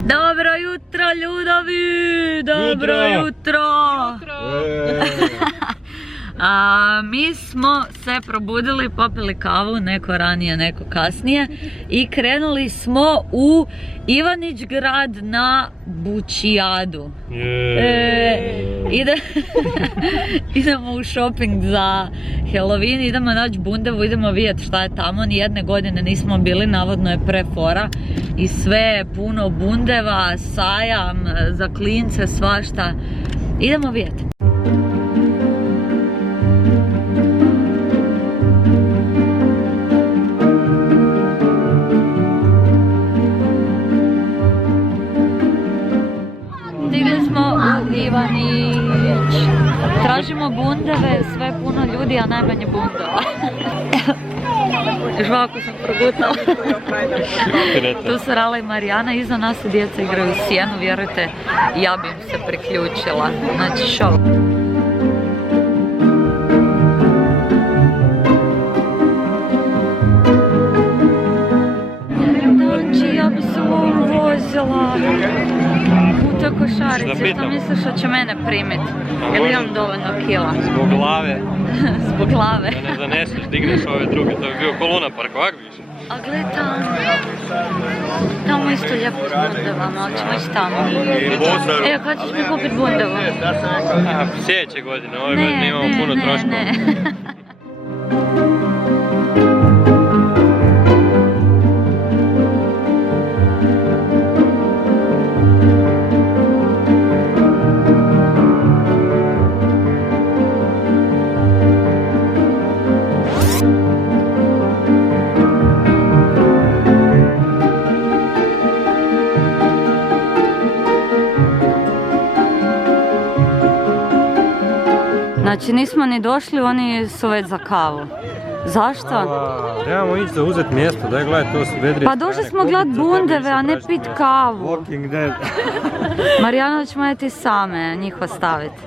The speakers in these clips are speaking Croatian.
Dobro jutro, ljudovi! Dobro jutro! Mi smo se probudili, popili kavu, neko ranije, neko kasnije i krenuli smo u Ivanić Grad na bučijadu. Idemo u shopping za Halloween, idemo naći bundevu, idemo vidjeti šta je tamo. Nijedne godine nismo bili, navodno je prefora i sve je puno bundeva, sajam za klince, svašta. Idemo vidjeti. Stigli smo u Ivanić. Tražimo bundeve, sve puno ljudi, a najmanje bundeva. Žvaku sam progutala. Tu su Rala i Marijana, iza nas djeca igraju sjenu, vjerujte, ja bi im se priključila. Znači, šok. Znači, ja bi se u ovom vozila. U toj košarici, što misliš da će mene primit? Ili imam dovoljno kila? Zbog glave. Zbog glave. Da ne zaneseš, digneš ove druge, to bi bio ko Luna Park, ovak više. A gledaj tamo. Tamo isto lijepo s bundevama, ali ćemo ići tamo. Evo, kada ćeš mi kupit bundevu? Sljedeće godine, ove godine imamo puno troškova. Znači nismo ni došli, oni su već za kavu. Zašto? Trebamo ići za uzet mjesto, daj gledaj, to su vedrije. Pa došli smo gledat bundeve, a ne pit kavu. Walking Dead. Marijana, ćemo jeti same, njih ostaviti.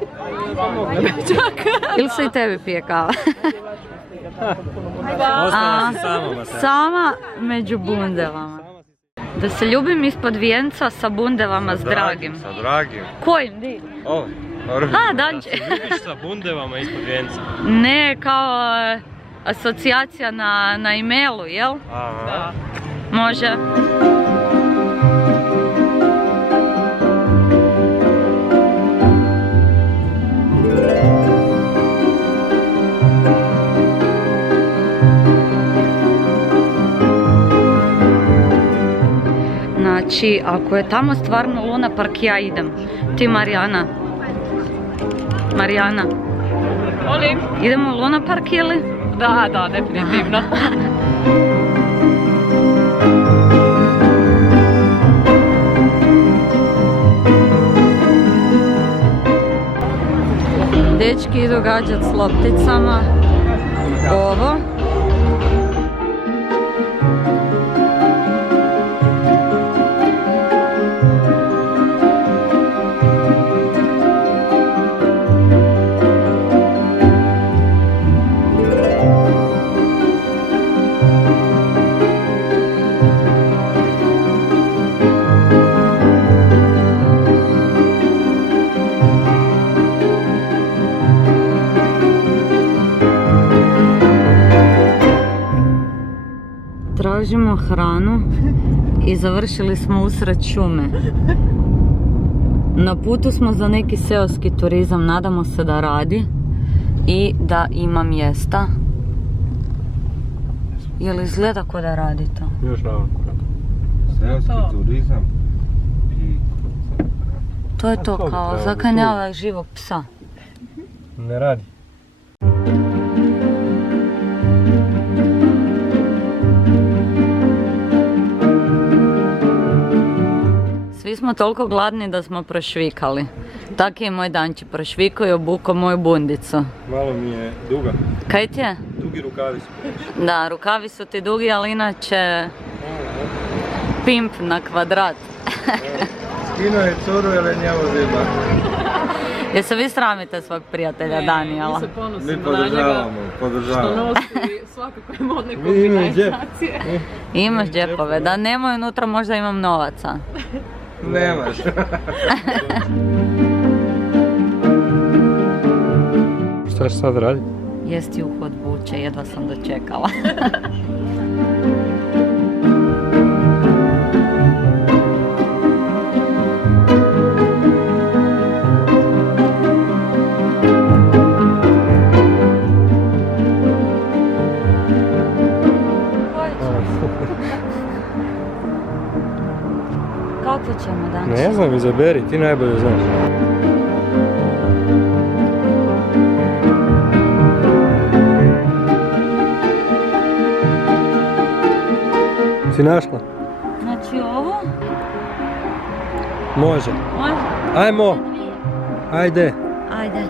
Ili se i tebi pije kava? Ostala si sama. Sama među bundevama. Da se ljubim ispod vijenca sa bundevama s Dragim. Sa Dragim. Kojim, di? Ovo. Danče. Da se ljubiš sa bundevama ispod vijenca. Ne, kao asocijacija na e-mailu, jel? Aha. Može. Znači, ako je tamo stvarno Luna Park, ja idem. Ti, Marijana. Marijana. Molim? Idemo u Luna Park ili? Da, definitivno. Dečki idu gađat s lopticama. Ovo. Tražimo hranu i završili smo usred šume. Na putu smo za neki seoski turizam, nadamo se da radi i da ima mjesta. Jel izgleda ko da radi to? Još navrlo. Seoski turizam i... To je to kao zakanjava živog psa. Ne radi. Svi smo toliko gladni da smo prošvikali. Tak je moj Danči prošvikao i obukao moju bundicu. Malo mi je duga. Kaj ti je? Dugi rukavi su. Da, rukavi su ti dugi, ali inače pimp na kvadrat. Skino je curu jer je njavo zima. Jer se vi sramite svog prijatelja Danijela? Mi se ponosimo Mi na njega što podržavamo. nosi svakakve modne Mi imamo džep. kombinacije. Imaš džepove, da nemoj unutra možda imam novaca. Nemaš. Šta će sad radi? Jesti uho od buče, jedva sam dočekala. Kako ćemo danas? Ne znam, izaberi, ti najbolje znaš. Si našla? Znači ovo? Može. Može? Ajmo! Ajde! Ajde.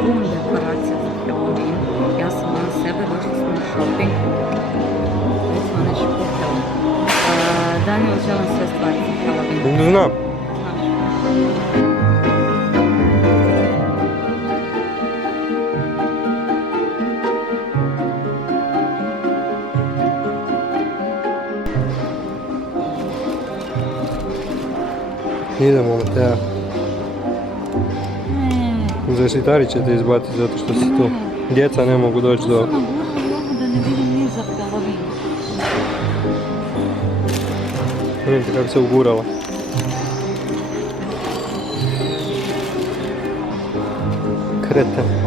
Pun dekoracija za Halloween. Ja sam na sebe, došli smo na shopping. Već smo nešto kupili. Daniel, želim sve stvari za Halloween. Znam. Idemo, Matea. Zaštitari će te izbaciti zato što si tu. Djeca ne mogu doći do... Da ne vidim ni za Halloween. Vidite kako se ugurala. Kreten.